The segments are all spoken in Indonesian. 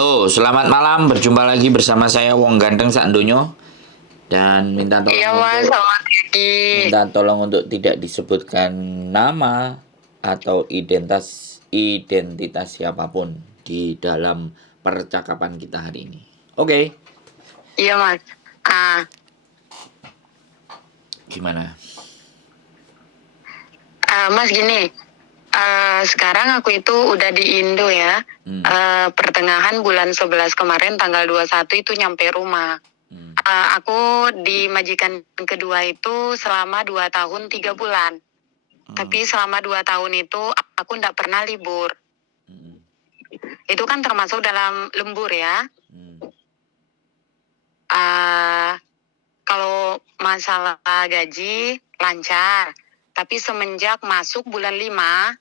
Halo, selamat malam. Berjumpa lagi bersama saya Wong Ganteng Sakdonyo dan Iya Mas, selamat pagi. minta tolong untuk tidak disebutkan nama atau identitas siapapun di dalam percakapan kita hari ini. Oke, Iya Mas. Ah, gimana? Mas gini, sekarang aku itu udah di Indo ya. Hmm, Pertengahan bulan 11 kemarin tanggal 21 itu nyampe rumah. hmm, Aku di majikan kedua itu selama 2 tahun 3 bulan. hmm, Tapi selama 2 tahun itu aku nggak pernah libur. hmm, Itu kan termasuk dalam lembur ya. hmm, Ah, Kalau masalah gaji lancar, tapi semenjak masuk bulan 5,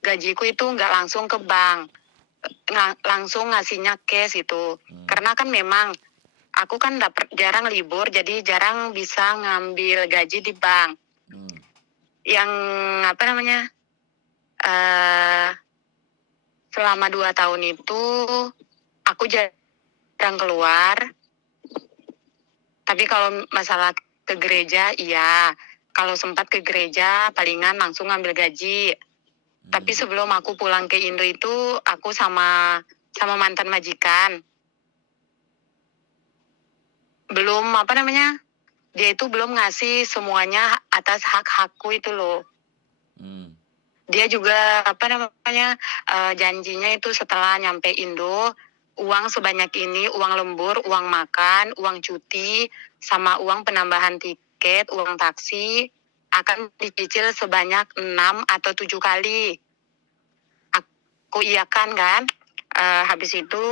gajiku itu nggak langsung ke bank, langsung ngasihnya cash itu. hmm, Karena kan memang aku kan jarang libur, jadi jarang bisa ngambil gaji di bank. hmm. Yang apa namanya? eh Selama 2 tahun itu aku jarang keluar. Tapi kalau masalah ke gereja, iya. Kalau sempat ke gereja, palingan langsung ngambil gaji. Tapi sebelum aku pulang ke Indo itu, aku sama mantan majikan. Belum apa namanya? Dia itu belum ngasih semuanya atas hak-hakku itu loh. Hmm. Dia juga apa namanya? Janjinya itu setelah nyampe Indo, uang sebanyak ini, uang lembur, uang makan, uang cuti, sama uang penambahan tiket, uang taksi akan dicicil sebanyak 6 atau 7 kali. Aku iyakan kan. Habis itu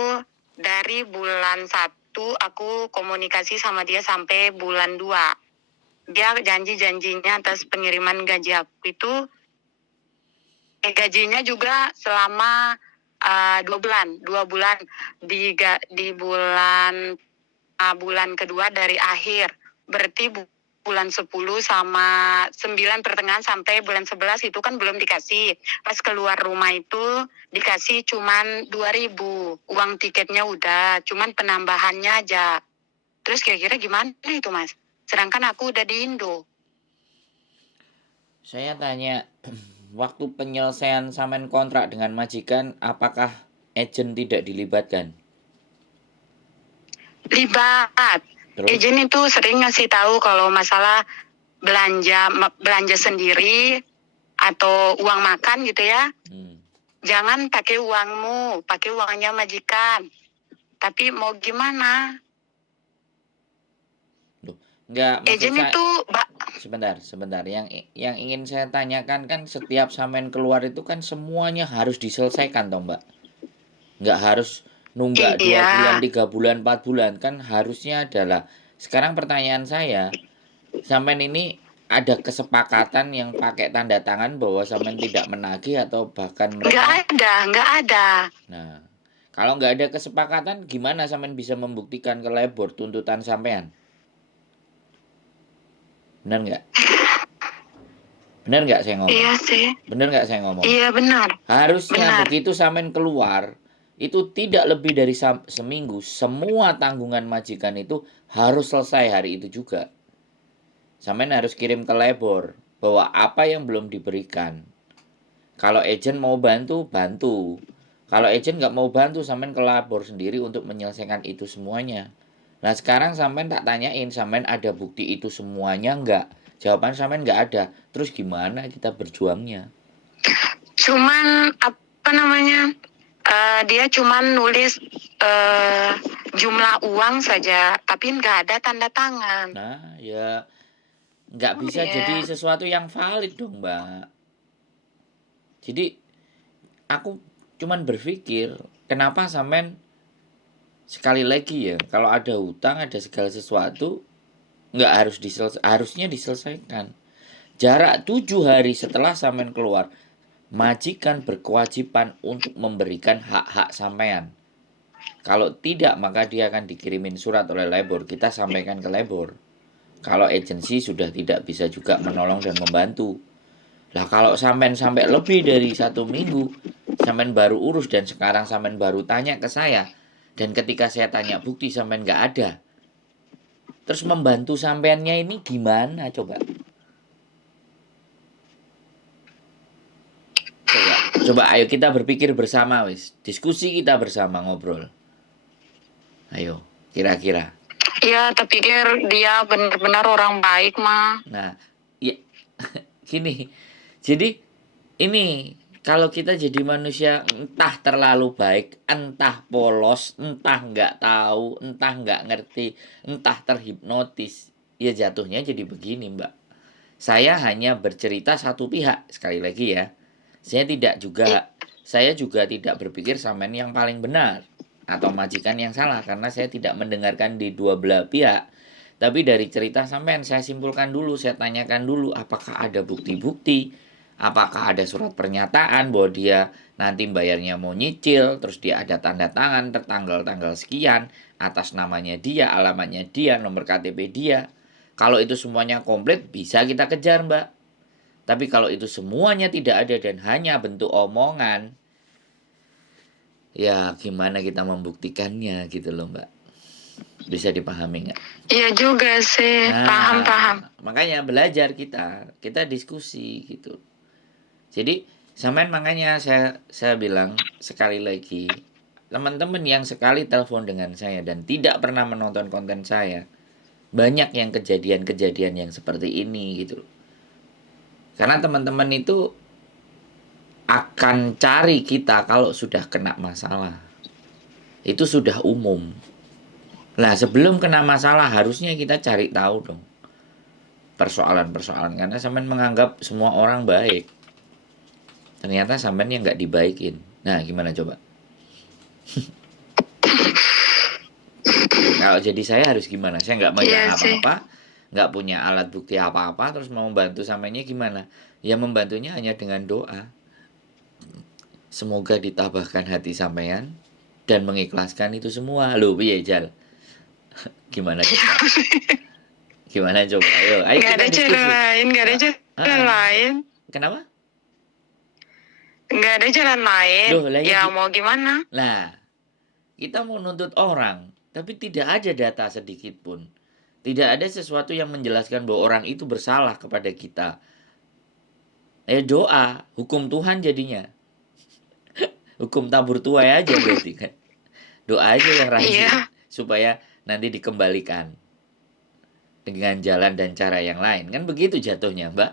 dari bulan 1 aku komunikasi sama dia sampai bulan 2. Dia janjinya atas pengiriman gaji aku itu, gajinya juga selama 2 bulan di bulan kedua dari akhir, berarti bulan 10 sama 9 pertengahan sampai bulan 11 itu kan belum dikasih. Pas keluar rumah itu dikasih cuman 2.000, uang tiketnya udah, cuman penambahannya aja. Terus kira-kira gimana itu Mas? Sedangkan aku udah di Indo. Saya tanya, waktu penyelesaian samen kontrak dengan majikan, apakah agen tidak dilibatkan? Libat. Terus? Agent itu sering ngasih tahu kalau masalah belanja sendiri atau uang makan gitu ya. Hmm. Jangan pakai uangmu, pakai uangnya majikan. Tapi mau gimana? Loh, enggak, maksud Agent saya itu, sebentar. Yang ingin saya tanyakan kan setiap samen keluar itu kan semuanya harus diselesaikan toh, Mbak. Enggak harus nunggak 2 bulan, iya, 3 bulan, 4 bulan, kan harusnya adalah. Sekarang pertanyaan saya, samen ini ada kesepakatan yang pakai tanda tangan bahwa samen tidak menagih atau bahkan mereka. nggak ada. Nah, kalau nggak ada kesepakatan, gimana sampean bisa membuktikan ke labor tuntutan sampean? Benar nggak? Benar nggak saya ngomong? Iya sih, Benar nggak saya ngomong? iya benar, Harusnya benar. begitu sampean keluar, itu tidak lebih dari seminggu, semua tanggungan majikan itu harus selesai hari itu juga. Sampean harus kirim ke labor bahwa apa yang belum diberikan. Kalau agent mau bantu, bantu. Kalau agent nggak mau bantu, sampean ke labor sendiri untuk menyelesaikan itu semuanya. Nah sekarang sampean tak tanyain, sampean ada bukti itu semuanya nggak? Jawaban sampean nggak ada. Terus gimana kita berjuangnya? Cuman apa namanya? Dia cuman nulis jumlah uang saja, tapi nggak ada tanda tangan. Nah ya nggak bisa jadi Ya, sesuatu yang valid dong mbak. Jadi aku cuman berpikir, kenapa sampean sekali lagi ya, kalau ada hutang ada segala sesuatu nggak harusnya diselesaikan. Jarak 7 hari setelah sampean keluar, majikan berkewajiban untuk memberikan hak-hak sampean. Kalau tidak, maka dia akan dikirimin surat oleh labor. Kita sampaikan ke labor. Kalau agensi sudah tidak bisa juga menolong dan membantu. Lah kalau sampean sampai lebih dari 1 minggu, sampean baru urus dan sekarang sampean baru tanya ke saya. Dan ketika saya tanya bukti sampean nggak ada. Terus membantu sampeannya ini gimana coba? Coba ayo kita berpikir bersama wis. Diskusi kita bersama ngobrol. Ayo, kira-kira. Iya, terpikir dia benar-benar orang baik mah. Nah, ya gini. Jadi ini kalau kita jadi manusia entah terlalu baik, entah polos, entah nggak tahu, entah nggak ngerti, entah terhipnotis, ya jatuhnya jadi begini, Mbak. Saya hanya bercerita satu pihak sekali lagi ya. Saya juga tidak berpikir sampean yang paling benar atau majikan yang salah karena saya tidak mendengarkan di dua belah pihak. Tapi dari cerita sampean saya simpulkan dulu, saya tanyakan dulu apakah ada bukti-bukti, apakah ada surat pernyataan bahwa dia nanti bayarnya mau nyicil, terus dia ada tanda tangan tertanggal-tanggal sekian atas namanya dia, alamatnya dia, nomor KTP dia. Kalau itu semuanya komplit bisa kita kejar, Mbak. Tapi kalau itu semuanya tidak ada dan hanya bentuk omongan, ya gimana kita membuktikannya gitu loh, Mbak. Bisa dipahami nggak? Iya juga sih, paham. Makanya belajar kita diskusi gitu. Jadi sampean makanya saya bilang sekali lagi, teman-teman yang sekali telepon dengan saya dan tidak pernah menonton konten saya, banyak yang kejadian-kejadian yang seperti ini gitu. Karena teman-teman itu akan cari kita kalau sudah kena masalah. Itu sudah umum. Nah, sebelum kena masalah harusnya kita cari tahu dong persoalan-persoalan, karena sampean menganggap semua orang baik. Ternyata sampean yang nggak dibaikin. Nah, gimana coba? Kalau jadi saya harus gimana? Saya nggak punya apa-apa, nggak punya alat bukti apa-apa, terus mau membantu sampeannya gimana? Ya membantunya hanya dengan doa. Semoga ditabahkan hati sampean dan mengikhlaskan itu semua. Loh, piye Jal? Gimana coba? Gimana coba? Ayo Nggak kita ada diskusi. cara lain, nggak ada jalan lain. Kenapa? Nggak ada jalan lain. Loh, lah ya mau gimana? Nah, kita mau nuntut orang, tapi tidak ada data sedikit pun. Tidak ada sesuatu yang menjelaskan bahwa orang itu bersalah kepada kita. Doa, hukum Tuhan jadinya. Hukum tabur tuai aja berarti kan. Doa aja yang rajin supaya nanti dikembalikan dengan jalan dan cara yang lain. Kan begitu jatuhnya, Mbak.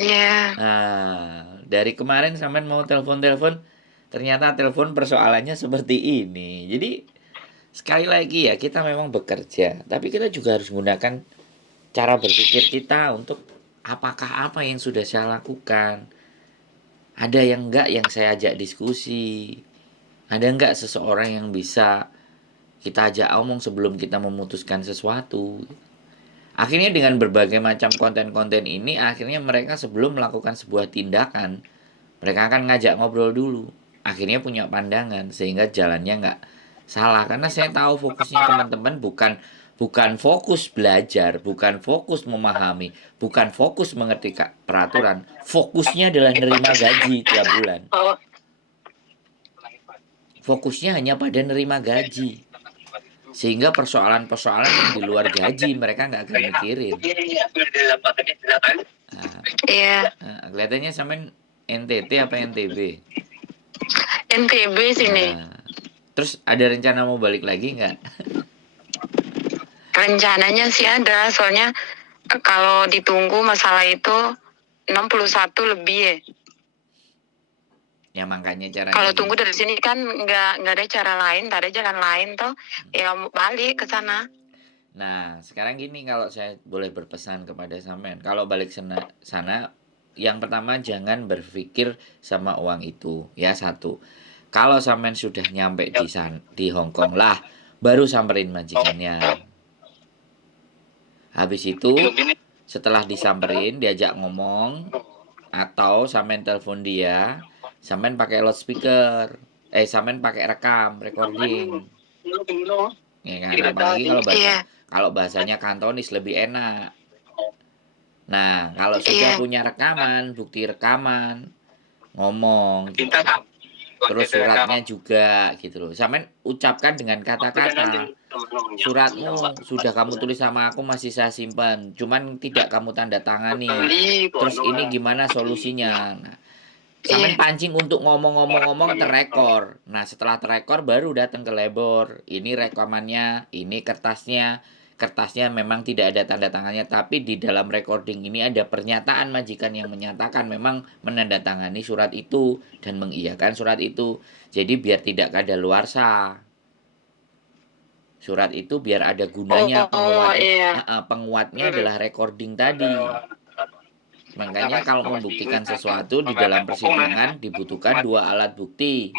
Iya. Nah, dari kemarin sampean mau telepon-telepon, ternyata telepon persoalannya seperti ini. Jadi sekali lagi ya, kita memang bekerja, tapi kita juga harus menggunakan cara berpikir kita untuk apakah apa yang sudah saya lakukan. Ada yang enggak yang saya ajak diskusi. Ada enggak seseorang yang bisa kita ajak omong sebelum kita memutuskan sesuatu. Akhirnya dengan berbagai macam konten-konten ini, akhirnya mereka sebelum melakukan sebuah tindakan, mereka akan ngajak ngobrol dulu. Akhirnya punya pandangan, sehingga jalannya nggak salah. Karena saya tahu fokusnya teman-teman bukan fokus belajar, bukan fokus memahami, bukan fokus mengerti peraturan. Fokusnya adalah nerima gaji tiap bulan. Fokusnya hanya pada nerima gaji. Sehingga persoalan-persoalan yang di luar gaji mereka nggak akan mikirin. Kelihatannya sampean NTT apa NTB? NTB sini. Terus ada rencana mau balik lagi nggak? Rencananya sih ada, soalnya kalau ditunggu masalah itu 61 lebih ya. Ya makanya caranya. Kalau tunggu dari sini kan nggak ada cara lain, nggak ada jalan lain toh. Ya balik ke sana. Nah sekarang gini, kalau saya boleh berpesan kepada sampean, kalau balik sana, yang pertama jangan berpikir sama uang itu, ya satu. Kalau sampean sudah nyampe di Hong Kong lah, baru samperin majikannya. Habis itu setelah disamperin, diajak ngomong, atau sampean telepon dia, sampean pakai loudspeaker, sampean pakai recording. Ya kan, apalagi kalau bahasanya Kantonis lebih enak. Nah, kalau sudah punya rekaman, bukti rekaman, ngomong gitu. terus suratnya juga gitu loh. Sampean ucapkan dengan kata-kata. Suratmu sudah kamu tulis sama aku masih saya simpan, cuman tidak kamu tanda tangani. Terus ini gimana solusinya? Nah, sampean Iya. pancing untuk ngomong-ngomong-ngomong terekor. Nah, setelah terekor baru datang ke labor. Ini rekamannya, ini kertasnya. Kertasnya memang tidak ada tanda tangannya, tapi di dalam recording ini ada pernyataan majikan yang menyatakan memang menandatangani surat itu dan mengiyakan surat itu. Jadi biar tidak kadaluarsa. Surat itu biar ada gunanya, Oh, iya. penguatnya Hmm. adalah recording tadi. Makanya kalau membuktikan sesuatu di dalam persidangan dibutuhkan 2 alat bukti.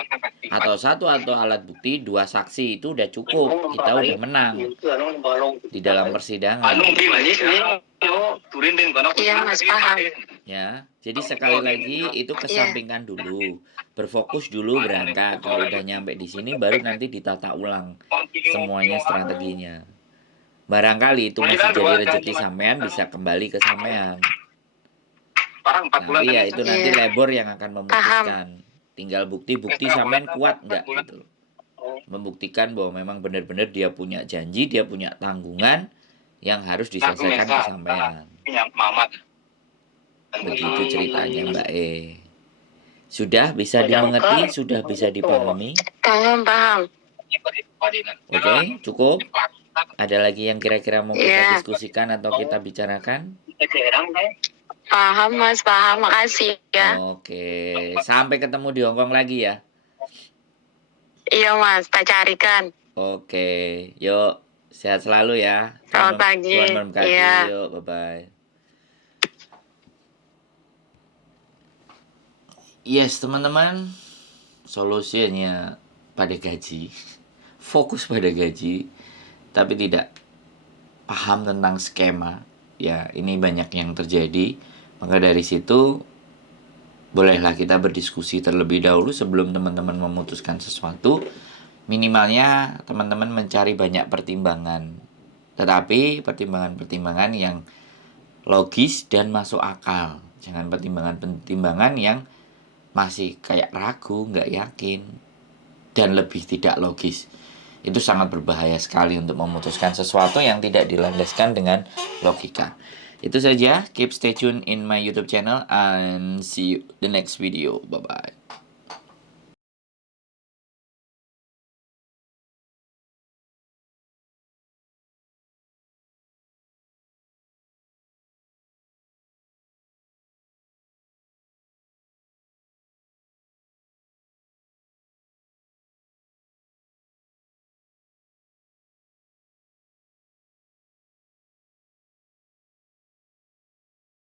Atau 1 atau alat bukti, 2 saksi itu udah cukup. Kita udah menang di dalam persidangan. Iya, Mas, paham. Ya, jadi sekali lagi itu kesampingkan dulu. Berfokus dulu berangkat. Kalau udah nyampe di sini baru nanti ditata ulang semuanya strateginya. Barangkali itu masih jadi rezeki sampean bisa kembali ke sampean. Tapi ya itu nanti Iya. labor yang akan Paham. memutuskan. Tinggal bukti-bukti sampean kuat nggak gitu. Membuktikan bahwa memang benar-benar dia punya janji, dia punya tanggungan yang harus diselesaikan ke sampean. Begitu ceritanya Mbak E. Sudah bisa dimengerti, sudah bisa dipahami. Paham. Oke, cukup. Ada lagi yang kira-kira mau kita Iya. diskusikan atau kita bicarakan? Paham, Mas, paham. Makasih ya. Oke, sampai ketemu di Hongkong lagi ya. Iya, Mas, tak carikan. Oke, yuk sehat selalu ya. Selamat pagi. Tuhan memberkati. Iya. Yuk, bye-bye. Yes, teman-teman. Solusinya pada gaji. Fokus pada gaji, tapi tidak paham tentang skema. Ya, ini banyak yang terjadi. Maka dari situ bolehlah kita berdiskusi terlebih dahulu sebelum teman-teman memutuskan sesuatu. Minimalnya teman-teman mencari banyak pertimbangan. Tetapi pertimbangan-pertimbangan yang logis dan masuk akal. Jangan pertimbangan-pertimbangan yang masih kayak ragu, nggak yakin, dan lebih tidak logis. Itu sangat berbahaya sekali untuk memutuskan sesuatu yang tidak dilandaskan dengan logika. Itu saja. Keep stay tune in my YouTube channel and see you the next video. Bye-bye.